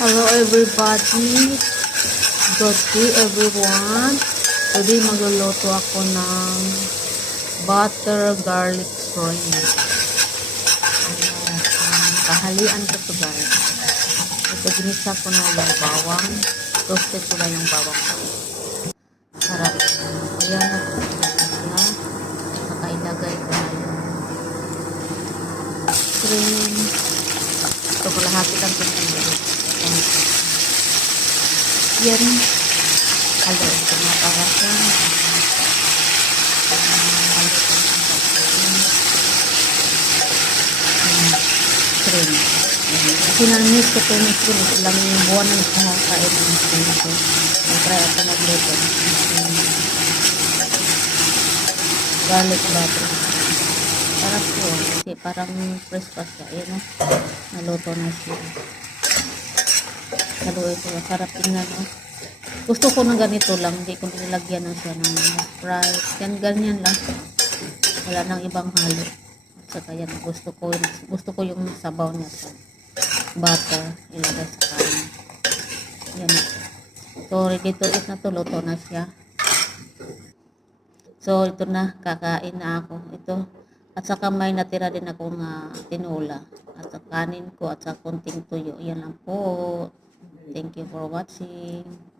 Hello everybody, good day everyone. Today magluluto ako ng butter garlic shrimp. Kahalian ko ito guys. Ito ginisa ko na yung bawang. Toasted ko na yung bawang ko. Sarap. Ayan na ito. Saka ilagay ko na yung shrimp. Ito kalahati lang ito ng yan. Halo ito na para sa shrimp. Kasi na-miss ko ito yung shrimp. Ilang buwan na nakakain ng shrimp ko. Mag-try ako magluto. Garlic butter. Sarap po. Kasi parang fresh pa siya. Ayan o. Naluto na siya. Haluin ko. Sarap tingnan o. Gusto ko ng ganito lang. Hindi ko nilagyan na siya ng fry. Ganyan lang. Wala nang ibang halo. At saka yan. Gusto ko yung sabaw niya sa butter. Ilagay sa kanin. Yan. So, ready to eat na to. Luto na siya. So, ito na. Kakain na ako. Ito. At saka may natira din akong tinola. At sa kanin ko. At sa konting tuyo. Yan lang po. Thank you for watching.